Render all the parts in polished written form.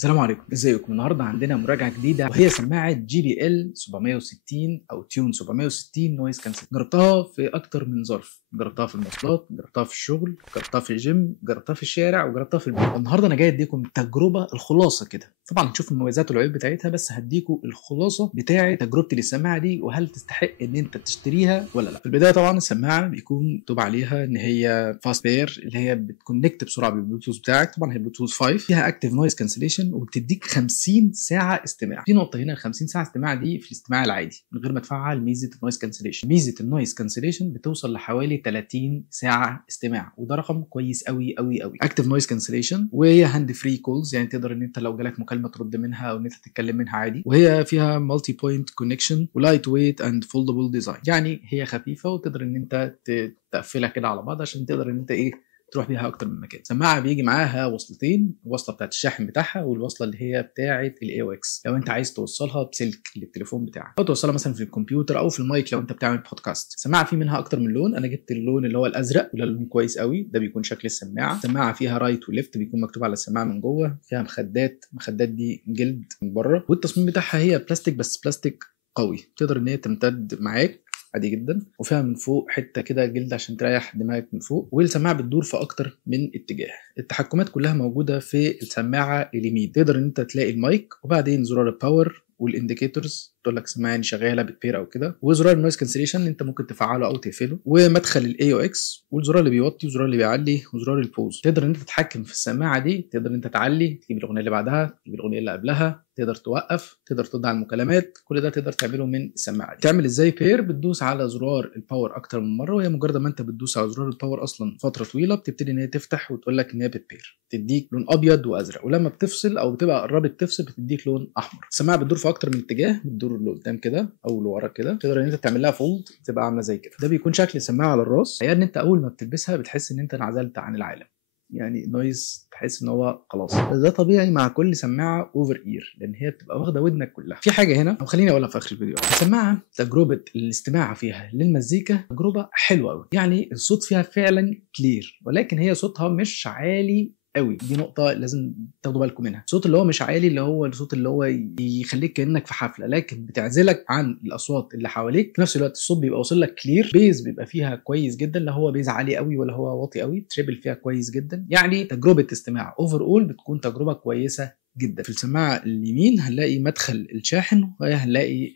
السلام عليكم، ازيكم؟ النهارده عندنا مراجعه جديده وهي سماعه JBL 760 او تيون 760 نويز كانسل. جربتها في اكتر من ظرف، جربتها في المواصلات، جربتها في الشغل، جربتها في الجيم، جربتها في الشارع، وجربتها في البيت. النهارده انا جاي اديكم تجربه الخلاصه كده، طبعا هنشوف المميزات والعيوب بتاعتها، بس هديكم الخلاصه بتاعه تجربتي للسماعه دي وهل تستحق ان انت تشتريها ولا لا. في البدايه طبعا السماعه بيكون مكتوب عليها ان هي فاست بير، اللي هي بتكونكت بسرعه بالبلوتوث بتاعك. طبعا هي بلوتوث 5، فيها اكتيف نويز كانسليشن وبتديك 50 ساعه استماع. في نقطه هنا، ال 50 ساعه استماع دي في الاستماع العادي من غير ما تفعل ميزه النويز كانسليشن. ميزه النويز كانسليشن بتوصل لحوالي 30 ساعه استماع، وده رقم كويس قوي قوي قوي. اكتيف نويز كانسليشن، وهي هاند فري كولز، يعني تقدر ان انت لو جالك مكالمه ترد منها او ان انت تتكلم منها عادي. وهي فيها مالتي بوينت كونكشن ولايت ويت اند فولدبل ديزاين، يعني هي خفيفه وتقدر ان انت تقفلها كده على بعض عشان تقدر ان انت تروح بيها اكتر من مكان. سماعه بيجي معاها وصلتين، الوصله بتاعت الشاحن بتاعها والوصله اللي هي بتاعت الاي او اكس لو انت عايز توصلها بسلك للتليفون بتاعك، او توصلها مثلا في الكمبيوتر او في المايك لو انت بتعمل بودكاست. السماعه في منها اكتر من لون، انا جبت اللون اللي هو الازرق وده لون كويس قوي، ده بيكون شكل السماعه. السماعه فيها رايت وليفت، بيكون مكتوب على السماعه من جوه. فيها مخدات دي جلد من بره، والتصميم بتاعها هي بلاستيك، بس بلاستيك قوي، تقدر ان هي تمتد معاك عادي جدا. وفيها من فوق حته كده جلد عشان تريح دماغك من فوق، والسماعه بتدور في اكتر من اتجاه. التحكمات كلها موجوده في السماعه اليمين، تقدر ان انت تلاقي المايك وبعدين زرار الباور والانديكيتورز تقول لك سماعه يعني شغاله بتبير او كده، وزرار النويز كانسليشن انت ممكن تفعله او تقفله، ومدخل الاي او اكس، والزرار اللي بيوطي وزرار اللي بيعلي وزرار البوز. تقدر ان انت تتحكم في السماعه دي، تقدر ان انت تعلي، تجيب الاغنيه اللي بعدها، تجيب الاغنيه اللي قبلها، تقدر توقف، تقدر ترد على المكالمات، كل ده تقدر تعمله من السماعه دي. تعمل ازاي بير؟ بتدوس على زرار الباور اكتر من مره، وهي مجرد ما انت بتدوس على زرار الباور اصلا فتره طويله بتبتدي ان هي تفتح وتقول لك ان هي بتبير، تديك لون ابيض وازرق، ولما بتفصل او بتبقى قربت تفصل بتديك لون احمر. السماعه بتدور في اكتر من اتجاه، بتدور لقدام كده او لورا كده، تقدر ان انت تعمل لها فولد تبقى عامله زي كده. ده بيكون شكل السماعه على الراس. هي ان انت اول ما بتلبسها بتحس ان انت انعزلت عن العالم، يعني نويز تحس ان هو خلاص. ده طبيعي مع كل سماعه اوفر اير، لان هي بتبقى واخده ودنك كلها. في حاجه هنا او خليني اقولها في اخر الفيديو، السماعه تجربه الاستماع فيها للمزيكا تجربه حلوه قوي، يعني الصوت فيها فعلا كلير، ولكن هي صوتها مش عالي قوي. دي نقطة لازم تاخدوا بالكم منها. الصوت اللي هو مش عالي، اللي هو الصوت اللي هو يخليك كأنك في حفلة، لكن بتعزلك عن الأصوات اللي حواليك. في نفس الوقت الصوت بيبقى واصل لك كلير. بيز بيبقى فيها كويس جدا، لا هو بيز عالي قوي ولا هو واطي قوي. تريبل فيها كويس جدا، يعني تجربة استماع اوفر اول بتكون تجربة كويسة جدا. في السماعه اليمين هنلاقي مدخل الشاحن، وهنلاقي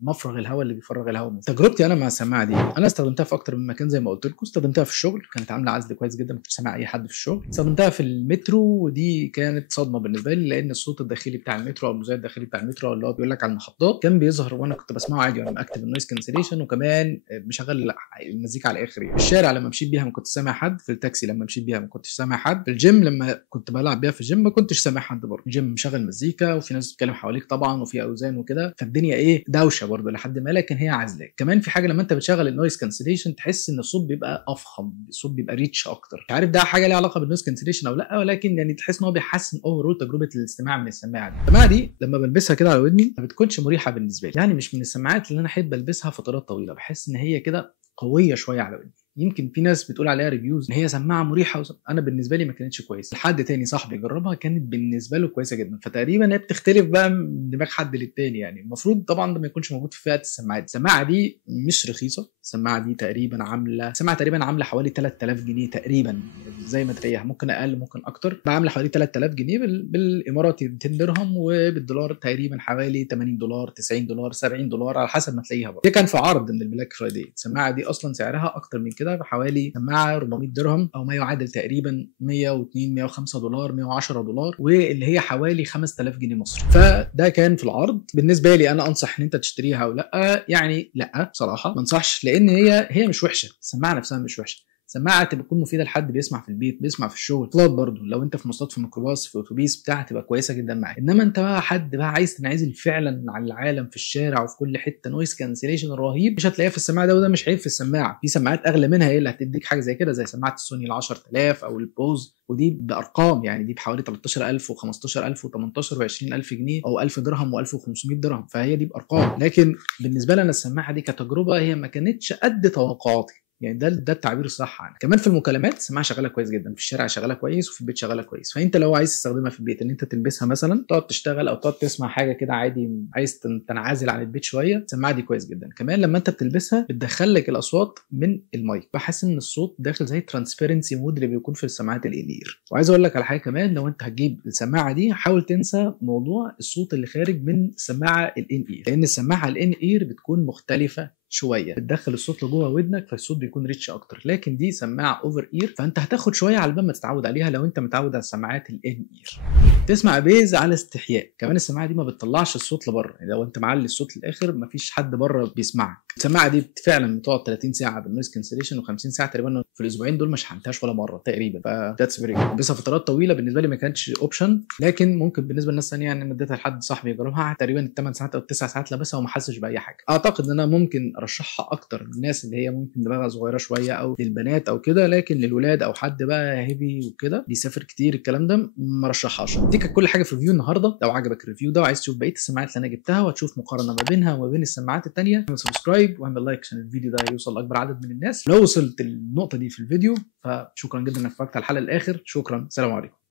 مفرغ الهواء اللي بيفرغ الهواء منه. تجربتي انا مع السماعه دي، انا استخدمتها في اكتر من مكان زي ما قلت لكم. استخدمتها في الشغل، كانت عامله عزل كويس جدا، ما كنتش سامع اي حد في الشغل. استخدمتها في المترو، ودي كانت صدمه بالنسبه لي، لان الصوت الداخلي بتاع المترو او المذيع الداخلي بتاع المترو اللي هو بيقول لك على المحطات كان بيظهر، وانا كنت بسمعه عادي وانا مأكتف النويز كانسليشن، وكمان مشغل المزيكا على الاخر. يعني الشارع لما مشيت بيها ما كنتش سامع حد، في التاكسي لما مشيت بيها ما كنتش سامع حد، في الجيم لما كنت بلعب بيها في الجيم ما كنتش سامع حد برضه. الجيم مشغل مزيكا وفي ناس بتتكلم حواليك طبعا وفي اوزان وكده، فالدنيا دوشه برضه لحد ما، لكن هي عازلاك. كمان في حاجه، لما انت بتشغل النويز كانسليشن تحس ان الصوت بيبقى افخم، الصوت بيبقى ريتش اكتر. مش عارف ده حاجه ليها علاقه بالنويز كانسليشن او لا، ولكن يعني تحس ان هو بيحسن اوفرول تجربه الاستماع من السماعه دي. السماعه دي لما بلبسها كده على ودني ما بتكونش مريحه بالنسبه لي، يعني مش من السماعات اللي انا احب البسها فترات طويله. بحس ان هي كده قويه شويه على ودني. يمكن في ناس بتقول عليها ريفيوز ان هي سماعه مريحه، انا بالنسبه لي ما كانتش كويسه. لحد تاني صاحبي جربها كانت بالنسبه له كويسه جدا، فتقريبا هي بتختلف بقى من دماغ حد للتاني. يعني المفروض طبعا ده ما يكونش موجود في فئه السماعات. السماعه دي مش رخيصه، السماعه دي تقريبا عامله حوالي 3000 جنيه تقريبا، زي ما تلاقيها، ممكن اقل ممكن اكتر. عامله حوالي 3000 جنيه بالاماراتي 200 درهم، وبالدولار تقريبا حوالي 80 دولار 90 دولار 70 دولار على حسب ما تلاقيها. برضه دي كان في عرض من البلاك فرايداي. السماعه دي اصلا سعرها اكتر من كده بحوالي، سماعه 400 درهم او ما يعادل تقريبا 102 105 دولار 110 دولار، واللي هي حوالي 5000 جنيه مصري. فده كان في العرض. بالنسبه لي انا انصح ان انت تشتريها او لا؟ يعني لا بصراحه ما انصحش، لان هي مش وحشه، السماعه نفسها مش وحشه. سماعه تكون مفيده لحد بيسمع في البيت، بيسمع في الشغل، فلات برضه لو انت في مواصلات، في ميكروباص، في اتوبيس بتاع، تبقى كويسه جدا معاك. انما انت بقى حد بقى عايز تنعزل فعلا عن العالم في الشارع وفي كل حته، نويز كانسليشن رهيب، مش هتلاقيها في السماعه ده. وده مش عيب في السماعه، في سماعات اغلى منها هي اللي هتديك حاجه زي كده، زي سماعه السوني ال 10000 او البوز، ودي بارقام، يعني دي بحوالي 13000 و15000 و18 و20000 جنيه او 1000 درهم و1500 درهم، فهي دي بارقام. لكن بالنسبه لنا السماعه دي كتجربه هي ما كانتش قد توقعاتي. يعني ده التعبير الصح عنها. كمان في المكالمات السماعه شغاله كويس جدا، في الشارع شغاله كويس وفي البيت شغاله كويس. فانت لو عايز تستخدمها في البيت ان انت تلبسها مثلا تقعد تشتغل او تقعد تسمع حاجه كده عادي، عايز تنعزل عن البيت شويه، السماعه دي كويس جدا. كمان لما انت بتلبسها بتدخل لك الاصوات من المايك، بحس ان الصوت داخل زي ترانسبيرنسي مود اللي بيكون في السماعات الان اير. وعايز اقول لك على حاجه كمان، لو انت هتجيب السماعه دي حاول تنسى موضوع الصوت اللي خارج من السماعه الان اير، لان السماعه الان اير بتكون مختلفه شويه، بتدخل الصوت لجوه ودنك فالصوت بيكون ريتش اكتر. لكن دي سماعه اوفر اير فانت هتاخد شويه على بال ما تتعود عليها لو انت متعود على السماعات الان اير. تسمع بيز على استحياء، كمان السماعه دي ما بتطلعش الصوت لبره، يعني لو انت معلي الصوت للاخر مفيش حد بره بيسمعك. السماعه دي فعلا بتقعد 30 ساعه بالنويز كانسليشن و50 ساعه تقريبا في الاسبوعين دول ما شحنتهاش ولا مره تقريبا، فذاتس فيري جود. بس فترات طويله بالنسبه لي ما كانتش اوبشن، لكن ممكن بالنسبه للناس ثانيه يعني انا اديتها لحد صاحبي يجربها تقريبا 8 ساعات او 9 ساعات لابسها وما حسش باي حاجه. اعتقد ان انا ممكن ارشحها اكتر للناس اللي هي ممكن دماغها صغيره شويه او للبنات او كده، لكن للولاد او حد بقى هيفي وكده بيسافر كتير الكلام ده ما رشحهاش. دي كانت كل حاجه في الريفيو النهارده. لو عجبك الريفيو ده وعايز تشوف بقيه السماعات اللي انا جبتها وهتشوف مقارنه ما بينها وما بين السماعات الثانيه، اعمل سبسكرايب واعمل لايك عشان الفيديو ده يوصل لاكبر عدد من الناس. لو وصلت النقطه دي في الفيديو فشكرا جدا انك اتفرجت على الحلقه الاخر. شكرا، سلام عليكم.